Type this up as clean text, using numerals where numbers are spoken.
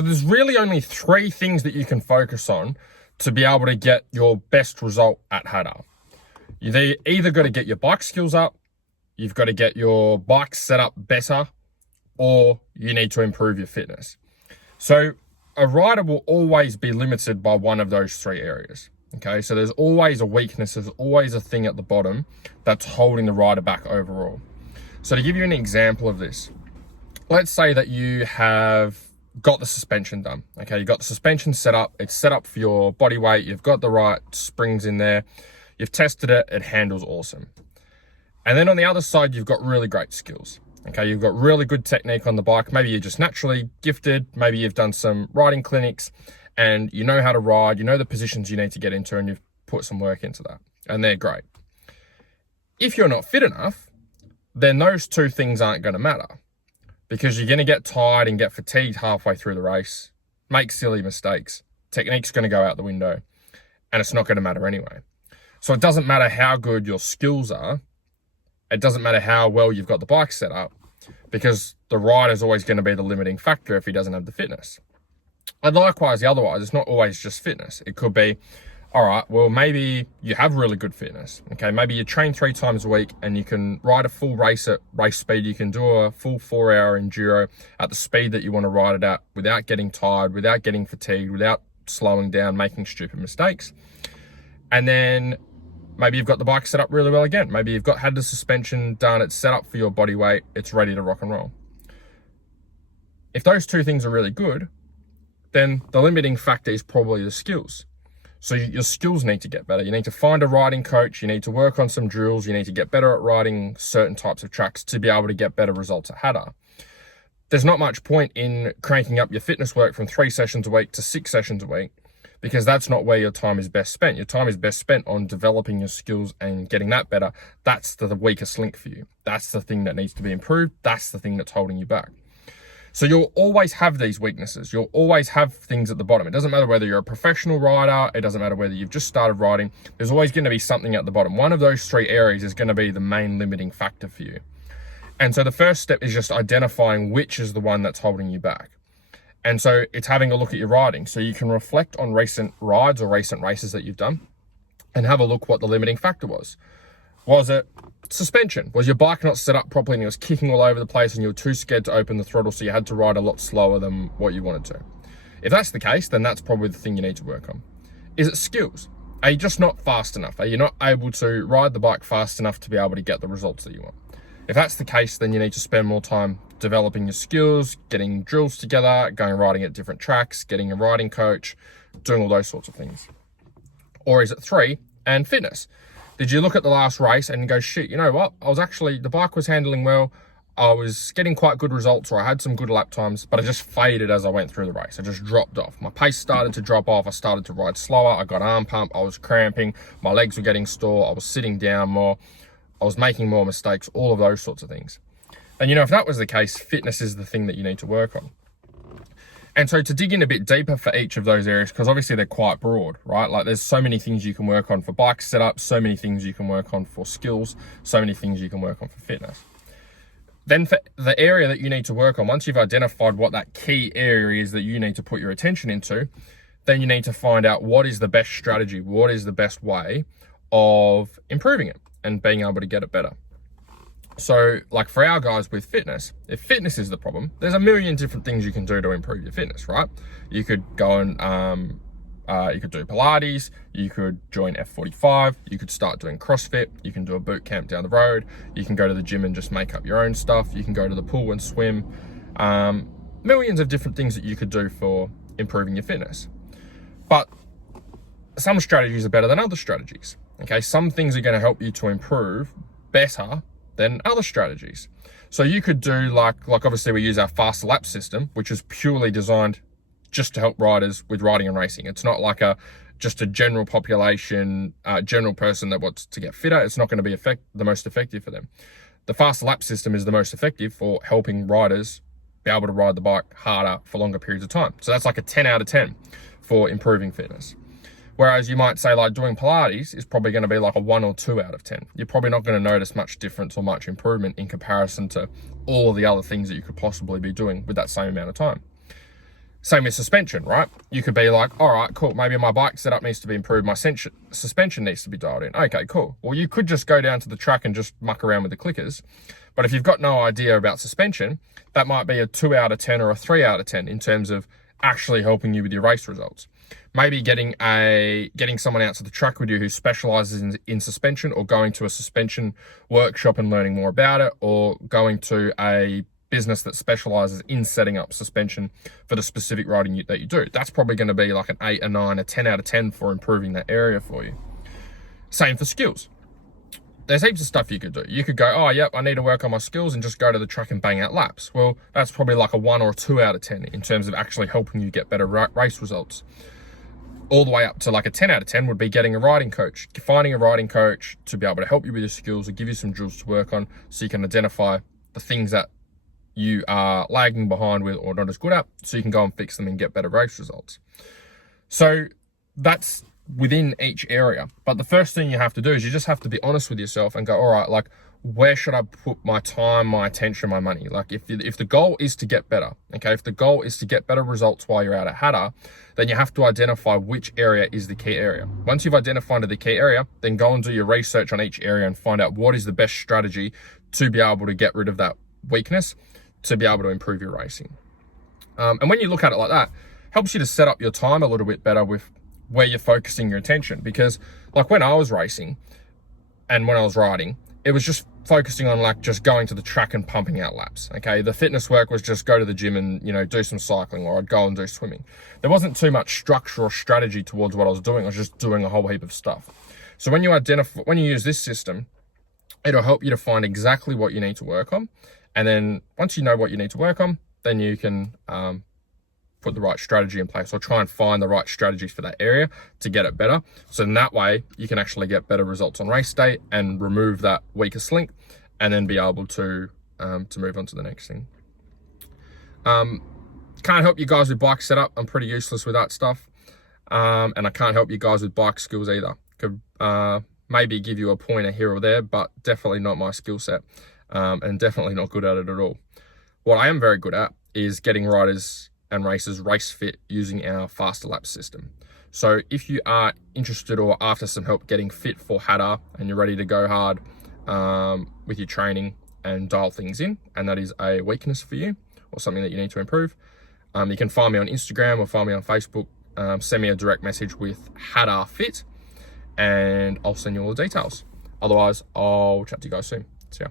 So there's really only 3 things that you can focus on to be able to get your best result at Hattah. You've either got to get your bike skills up, you've got to get your bike set up better, or you need to improve your fitness. So a rider will always be limited by one of those 3 areas. Okay, so there's always a weakness, there's always a thing at the bottom that's holding the rider back overall. So to give you an example of this, let's say that you have got the suspension done. Okay, you've got the suspension set up, it's set up for your body weight, you've got the right springs in there, you've tested it, it handles awesome. And then on the other side, you've got really great skills. Okay, you've got really good technique on the bike. Maybe you're just naturally gifted, maybe you've done some riding clinics and you know how to ride, you know the positions you need to get into, and you've put some work into that, and they're great. If you're not fit enough, then those 2 things aren't going to matter, because you're going to get tired and get fatigued halfway through the race, make silly mistakes, technique's going to go out the window, and it's not going to matter anyway. So it doesn't matter how good your skills are, it doesn't matter how well you've got the bike set up, because the rider's always going to be the limiting factor if he doesn't have the fitness. And likewise, the otherwise, it's not always just fitness. It could be, all right, well, maybe you have really good fitness. Okay, maybe you train 3 times a week and you can ride a full race at race speed. You can do a full 4-hour enduro at the speed that you want to ride it at without getting tired, without getting fatigued, without slowing down, making stupid mistakes. And then maybe you've got the bike set up really well again. Maybe you've had the suspension done, it's set up for your body weight, it's ready to rock and roll. If those 2 things are really good, then the limiting factor is probably the skills. So your skills need to get better. You need to find a riding coach, you need to work on some drills, you need to get better at riding certain types of tracks to be able to get better results at Hattah. There's not much point in cranking up your fitness work from 3 sessions a week to 6 sessions a week, because that's not where your time is best spent. Your time is best spent on developing your skills and getting that better. That's the weakest link for you. That's the thing that needs to be improved. That's the thing that's holding you back. So you'll always have these weaknesses. You'll always have things at the bottom. It doesn't matter whether you're a professional rider. It doesn't matter whether you've just started riding. There's always going to be something at the bottom. One of those 3 areas is going to be the main limiting factor for you. And so the first step is just identifying which is the one that's holding you back. And so it's having a look at your riding. So you can reflect on recent rides or recent races that you've done and have a look what the limiting factor was. Was it suspension? Was your bike not set up properly and it was kicking all over the place and you were too scared to open the throttle, so you had to ride a lot slower than what you wanted to? If that's the case, then that's probably the thing you need to work on. Is it skills? Are you just not fast enough? Are you not able to ride the bike fast enough to be able to get the results that you want? If that's the case, then you need to spend more time developing your skills, getting drills together, going riding at different tracks, getting a riding coach, doing all those sorts of things. Or is it 3, and fitness? Did you look at the last race and go, shit, you know what? The bike was handling well. I was getting quite good results, or I had some good lap times, but I just faded as I went through the race. I just dropped off. My pace started to drop off. I started to ride slower. I got arm pump. I was cramping. My legs were getting sore. I was sitting down more. I was making more mistakes, all of those sorts of things. And if that was the case, fitness is the thing that you need to work on. And so to dig in a bit deeper for each of those areas, because obviously they're quite broad, right? Like there's so many things you can work on for bike setup, so many things you can work on for skills, so many things you can work on for fitness. Then for the area that you need to work on, once you've identified what that key area is that you need to put your attention into, then you need to find out what is the best strategy, what is the best way of improving it and being able to get it better. So like for our guys with fitness, if fitness is the problem, there's a million different things you can do to improve your fitness, right? You could go and you could do Pilates, you could join F45, you could start doing CrossFit, you can do a boot camp down the road, you can go to the gym and just make up your own stuff, you can go to the pool and swim. Millions of different things that you could do for improving your fitness. But some strategies are better than other strategies. Okay, some things are going to help you to improve better than other strategies. So you could do like obviously we use our faster lap system, which is purely designed just to help riders with riding and racing. It's not like just a general population, general person that wants to get fitter. It's not going to be the most effective for them. The faster lap system is the most effective for helping riders be able to ride the bike harder for longer periods of time. So that's like a 10 out of 10 for improving fitness. Whereas you might say like doing Pilates is probably going to be like a 1 or 2 out of 10. You're probably not going to notice much difference or much improvement in comparison to all of the other things that you could possibly be doing with that same amount of time. Same with suspension, right? You could be like, all right, cool. Maybe my bike setup needs to be improved. My suspension needs to be dialed in. Okay, cool. Well, you could just go down to the track and just muck around with the clickers. But if you've got no idea about suspension, that might be a 2 out of 10 or a 3 out of 10 in terms of actually helping you with your race results. Maybe getting someone out to the track with you who specializes in suspension, or going to a suspension workshop and learning more about it, or going to a business that specializes in setting up suspension for the specific riding that you do. That's probably going to be like an 8, a 9, a 10 out of 10 for improving that area for you. Same for skills. There's heaps of stuff you could do. You could go, oh, yep, I need to work on my skills, and just go to the track and bang out laps. Well, that's probably like a 1 or a 2 out of 10 in terms of actually helping you get better race results. All the way up to like a 10 out of 10 would be getting a riding coach. Finding a riding coach to be able to help you with your skills, or give you some drills to work on, so you can identify the things that you are lagging behind with or not as good at, so you can go and fix them and get better race results. So that's within each area. But the first thing you have to do is you just have to be honest with yourself and go, all right, like, where should I put my time, my attention, my money? Like, if the goal is to get better, okay, if the goal is to get better results while you're out at Hattah, then you have to identify which area is the key area. Once you've identified the key area, then go and do your research on each area and find out what is the best strategy to be able to get rid of that weakness, to be able to improve your racing. And when you look at it like that, helps you to set up your time a little bit better with where you're focusing your attention. Because like when I was racing and when I was riding, it was just focusing on like just going to the track and pumping out laps. Okay, the fitness work was just go to the gym and, you know, do some cycling, or I'd go and do swimming. There wasn't too much structure or strategy towards what I was doing. I was just doing a whole heap of stuff. So when you use this system, it'll help you to find exactly what you need to work on. And then once you know what you need to work on, then you can put the right strategy in place, or try and find the right strategies for that area to get it better. So in that way, you can actually get better results on race day and remove that weakest link, and then be able to move on to the next thing. Can't help you guys with bike setup. I'm pretty useless with that stuff. And I can't help you guys with bike skills either. Could maybe give you a pointer here or there, but definitely not my skill set. And definitely not good at it at all. What I am very good at is getting riders and racers race fit using our faster lap system. So if you are interested or after some help getting fit for Hattah, and you're ready to go hard with your training and dial things in, and that is a weakness for you or something that you need to improve, you can find me on Instagram or find me on Facebook. Send me a direct message with Hattah Fit, and I'll send you all the details. Otherwise, I'll chat to you guys soon. See ya.